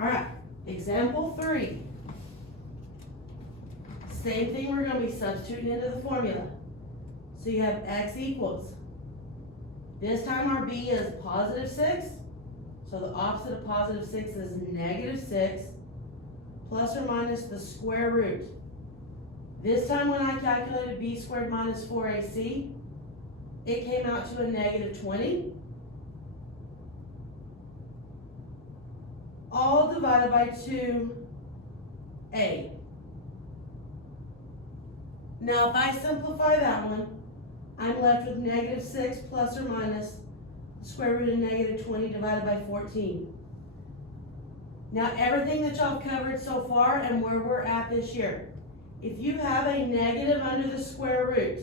All right, example 3. Same thing, we're gonna be substituting into the formula. So you have x equals. This time our b is positive 6. So the opposite of positive 6 is negative 6 plus or minus the square root. This time when I calculated b squared minus 4ac, it came out to a negative 20. All divided by 2a. Now if I simplify that one, I'm left with negative 6 plus or minus the square root of negative 20 divided by 14. Now everything that y'all covered so far and where we're at this year, if you have a negative under the square root,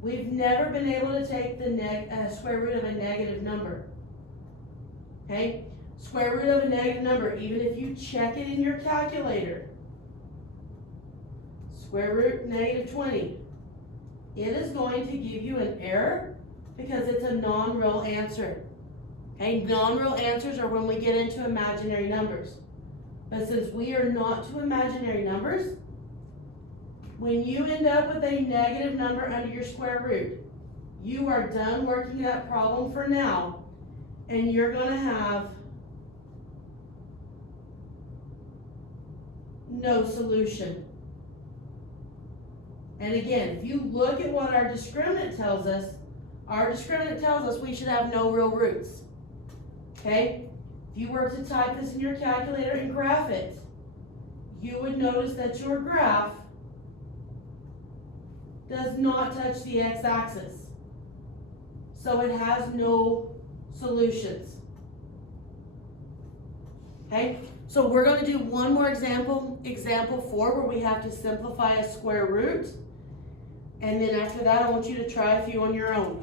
we've never been able to take the square root of a negative number. Okay? Square root of a negative number, even if you check it in your calculator, square root negative 20, it is going to give you an error because it's a non-real answer. Okay? Non-real answers are when we get into imaginary numbers. But since we are not to imaginary numbers, when you end up with a negative number under your square root, you are done working that problem for now, and you're going to have no solution. And again, if you look at what our discriminant tells us we should have no real roots. Okay? If you were to type this in your calculator and graph it, you would notice that your graph does not touch the x-axis. So it has no solutions. Okay? So we're going to do one more example, example 4, where we have to simplify a square root. And then after that, I want you to try a few on your own.